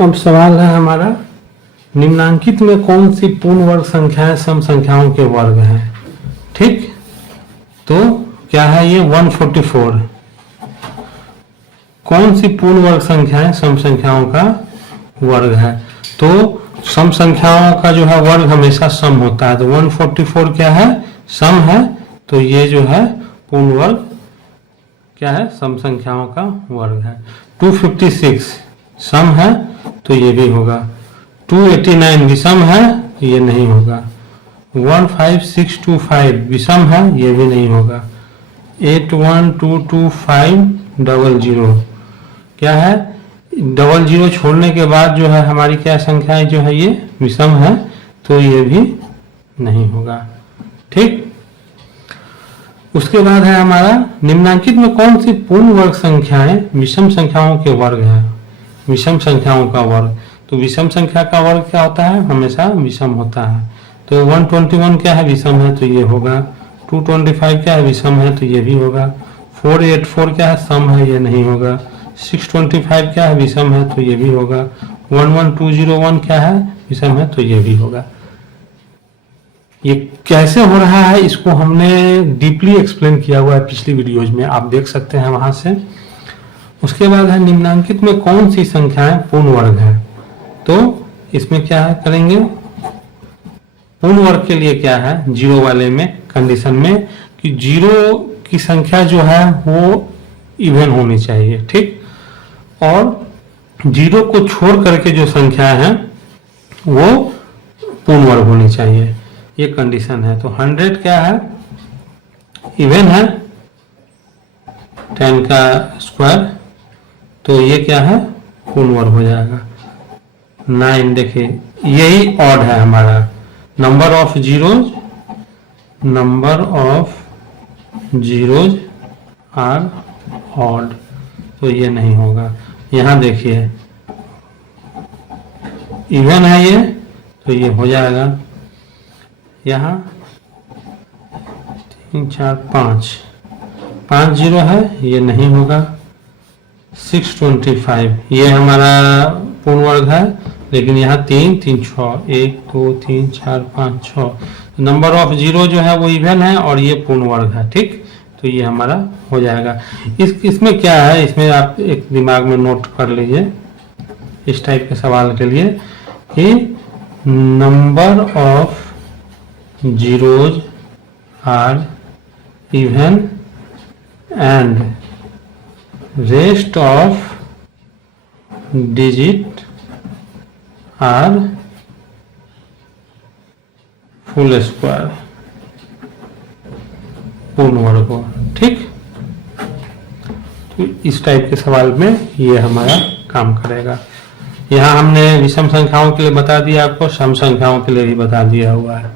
अब सवाल है हमारा, निम्नांकित में कौन सी पूर्ण वर्ग संख्याएं सम संख्याओं के वर्ग हैं। ठीक, तो क्या है ये 144। कौन सी पूर्ण वर्ग संख्याएं सम संख्याओं का वर्ग है। तो सम संख्याओं का जो है वर्ग हमेशा सम होता है, तो 144 क्या है, सम है। तो ये जो है पूर्ण वर्ग क्या है, सम संख्याओं का वर्ग है। 256 सम है, तो ये भी होगा। 289 विषम है, ये नहीं होगा। 15625 विषम है, ये भी नहीं होगा। 812250 क्या है, 00 छोड़ने के बाद जो है हमारी क्या संख्याएं जो है ये विषम है, तो ये भी नहीं होगा। ठीक, उसके बाद है हमारा, निम्नांकित में कौन सी पूर्ण वर्ग संख्याएं विषम संख्याओं के वर्ग है। विषम संख्याओं का वर्ग, तो विषम संख्या का वर्ग क्या होता है, हमेशा विषम होता है। तो 121 क्या है, विषम है, तो ये होगा। 225 क्या है, विषम है, तो ये भी होगा। 484 क्या है, सम है, ये नहीं होगा। 625 क्या है, विषम है, तो ये भी होगा। 11201 क्या है, विषम है, तो ये भी होगा। ये कैसे हो रहा है, इसको हमने डीपली एक्सप्लेन किया हुआ है पिछली वीडियोज में, आप देख सकते हैं वहां से। उसके बाद है, निम्नांकित में कौन सी संख्याएं पूर्ण वर्ग है। तो इसमें क्या है करेंगे, पूर्ण वर्ग के लिए क्या है, जीरो वाले में कंडीशन में कि जीरो की संख्या जो है वो इवन होनी चाहिए। ठीक, और जीरो को छोड़ करके जो संख्या है वो पूर्ण वर्ग होनी चाहिए, ये कंडीशन है। तो 100 क्या है, इवन है, 10 का स्क्वायर, तो ये क्या है, पूर्ण वर्ग हो जाएगा। 9 देखिए, यही ऑड है हमारा। Number of zeros are odd, तो ये नहीं होगा। यहां देखिए इवन है ये, तो ये हो जाएगा। यहाँ 3 4 5 जीरो है, ये नहीं होगा। 625 ये हमारा पूर्ण वर्ग है, लेकिन यहाँ 3 3 6 1 2 3 4 5 6 नंबर ऑफ जीरो जो है वो इवन है और ये पूर्ण वर्ग है। ठीक, तो ये हमारा हो जाएगा। इसमें क्या है, इसमें आप एक दिमाग में नोट कर लीजिए इस टाइप के सवाल के लिए कि number of zeros are even and rest of digit are full square, पूर्ण वर्ग हो। ठीक, तो इस टाइप के सवाल में ये हमारा काम करेगा। यहाँ हमने विषम संख्याओं के लिए बता दिया, आपको सम संख्याओं के लिए भी बता दिया हुआ है।